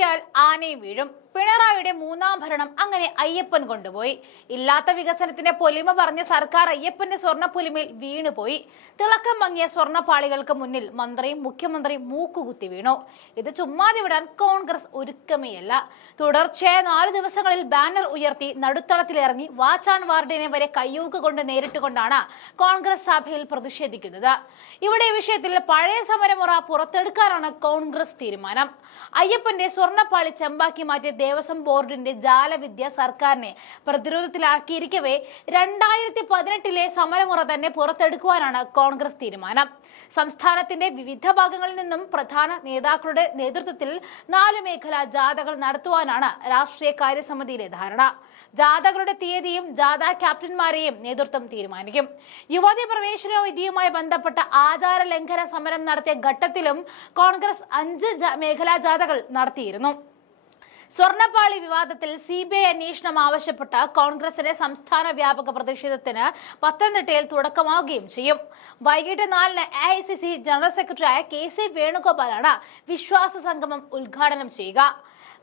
തെറ്റിയാൽ ആനയും വീഴും. പിണറായിയുടെ മൂന്നാം ഭരണം അങ്ങനെ അയ്യപ്പൻ കൊണ്ടുപോയി. ഇല്ലാത്ത വികസനത്തിന്റെ പൊലിമ പറഞ്ഞ സർക്കാർ അയ്യപ്പന്റെ സ്വർണ്ണപ്പൊലിമയിൽ വീണുപോയി. തിളക്കം മങ്ങിയ സ്വർണ്ണപ്പാളികൾക്ക് മുന്നിൽ മന്ത്രിയും മുഖ്യമന്ത്രിയും മൂക്കുകുത്തി വീണു. ഇത് ചുമ്മാതെ വിടാൻ കോൺഗ്രസ് ഒരുക്കമേയല്ല. തുടർച്ചയായ 4 ദിവസങ്ങളിൽ ബാനർ ഉയർത്തി നടുത്തളത്തിലിറങ്ങി വാച്ച് ആൻഡ് വാർഡിനെ വരെ കയ്യൂക്ക് കൊണ്ട് നേരിട്ടുകൊണ്ടാണ് കോൺഗ്രസ് സഭയിൽ പ്രതിഷേധിക്കുന്നത്. ഇവിടെ ഈ വിഷയത്തിൽ പഴയ സമരമുറ പുറത്തെടുക്കാനാണ് കോൺഗ്രസ് തീരുമാനം. അയ്യപ്പന്റെ സ്വർണ്ണപ്പാളി ചെമ്പാക്കി മാറ്റിയ ദേവസ്വം ബോർഡിന്റെ ജാലവിദ്യ സർക്കാരിനെ പ്രതിരോധത്തിലാക്കിയിരിക്കവേ 2018 സമരമുറ തന്നെ പുറത്തെടുക്കുവാനാണ് കോൺഗ്രസ് തീരുമാനം. സംസ്ഥാനത്തിന്റെ വിവിധ ഭാഗങ്ങളിൽ നിന്നും പ്രധാന നേതാക്കളുടെ നേതൃത്വത്തിൽ 4 മേഖലാ ജാഥകൾ നടത്തുവാനാണ് രാഷ്ട്രീയ കാര്യസമിതിയിലെ ധാരണ. ജാഥകളുടെ തീയതിയും ജാഥ ക്യാപ്റ്റന്മാരെയും നേതൃത്വം തീരുമാനിക്കും. യുവതി പ്രവേശന വിധിയുമായി ബന്ധപ്പെട്ട ആചാര ലംഘന സമരം നടത്തിയ ഘട്ടത്തിലും കോൺഗ്രസ് 5 മേഖലാ ജാഥകൾ നടത്തിയിരുന്നു. സ്വർണ്ണപ്പാളി വിവാദത്തിൽ CBI അന്വേഷണം ആവശ്യപ്പെട്ട കോൺഗ്രസിന്റെ സംസ്ഥാന വ്യാപക പ്രതിഷേധത്തിന് പത്തനംതിട്ടയിൽ തുടക്കമാവുകയും ചെയ്യും. വൈകിട്ട് 4-ന് AICC ജനറൽ സെക്രട്ടറിയായ KC വേണുഗോപാലാണ് വിശ്വാസ സംഗമം ഉദ്ഘാടനം ചെയ്യുക.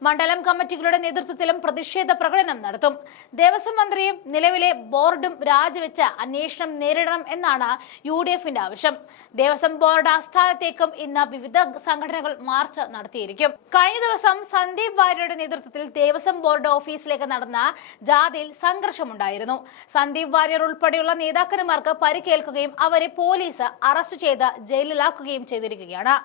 മണ്ഡലം കമ്മിറ്റികളുടെ നേതൃത്വത്തിലും പ്രതിഷേധ പ്രകടനം നടത്തും. ദേവസ്വം മന്ത്രിയും നിലവിലെ ബോർഡും രാജിവെച്ച് അന്വേഷണം നേരിടണം എന്നാണ് UDFന്റെ ആവശ്യം. ദേവസ്വം ബോർഡ് ആസ്ഥാനത്തേക്കും ഇന്ന് വിവിധ സംഘടനകൾ മാർച്ച് നടത്തിയിരിക്കും. കഴിഞ്ഞ ദിവസം സന്ദീപ് വാര്യരുടെ നേതൃത്വത്തിൽ ദേവസ്വം ബോർഡ് ഓഫീസിലേക്ക് നടന്ന ജാഥയിൽ സംഘർഷമുണ്ടായിരുന്നു. സന്ദീപ് വാര്യർ ഉൾപ്പെടെയുള്ള നേതാക്കന്മാർക്ക് പരിക്കേൽക്കുകയും അവരെ പോലീസ് അറസ്റ്റ് ചെയ്ത് ജയിലിലാക്കുകയും ചെയ്തിരിക്കുകയാണ്.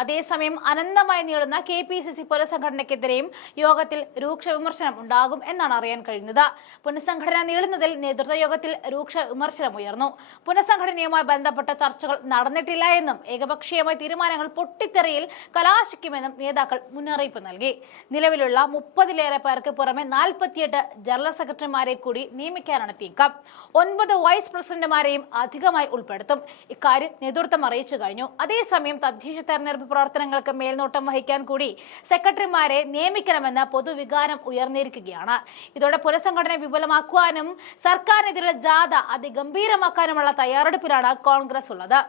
അതേസമയം അനന്തമായി നീളുന്ന KPCC പുനഃസംഘടനയ്ക്കെതിരെയും യോഗത്തിൽ രൂക്ഷ വിമർശനം ഉണ്ടാകും എന്നാണ് അറിയാൻ കഴിയുന്നത്. പുനഃസംഘടന നീളുന്നതിൽ നേതൃത്വ യോഗത്തിൽ രൂക്ഷ വിമർശനം ഉയർന്നു. പുനഃസംഘടനയുമായി ബന്ധപ്പെട്ട ചർച്ചകൾ നടന്നിട്ടില്ല എന്നും ഏകപക്ഷീയമായ തീരുമാനങ്ങൾ പൊട്ടിത്തെറിയിൽ കലാശിക്കുമെന്നും നേതാക്കൾ മുന്നറിയിപ്പ് നൽകി. നിലവിലുള്ള 30-ലേറെ പേർക്ക് പുറമെ 48 ജനറൽ സെക്രട്ടറിമാരെ കൂടി നിയമിക്കാനാണ് നീക്കം. 9 വൈസ് പ്രസിഡന്റുമാരെയും അധികമായി ഉൾപ്പെടുത്തും. ഇക്കാര്യം നേതൃത്വം അറിയിച്ചു കഴിഞ്ഞു. അതേസമയം തദ്ദേശ തെരഞ്ഞെടുപ്പ് പ്രവർത്തനങ്ങൾക്ക് മേൽനോട്ടം വഹിക്കാൻ കൂടി സെക്രട്ടറിമാരെ നിയമിക്കണമെന്ന് പൊതുവികാരം ഉയർന്നിരിക്കുകയാണ്. ഇതോടെ പുനഃസംഘടന വിപുലമാക്കുവാനും സർക്കാരിനെതിരെ ജാഥ അതിഗംഭീരമാക്കാനുമുള്ള തയ്യാറെടുപ്പിലാണ് കോൺഗ്രസ് ഉള്ളത്.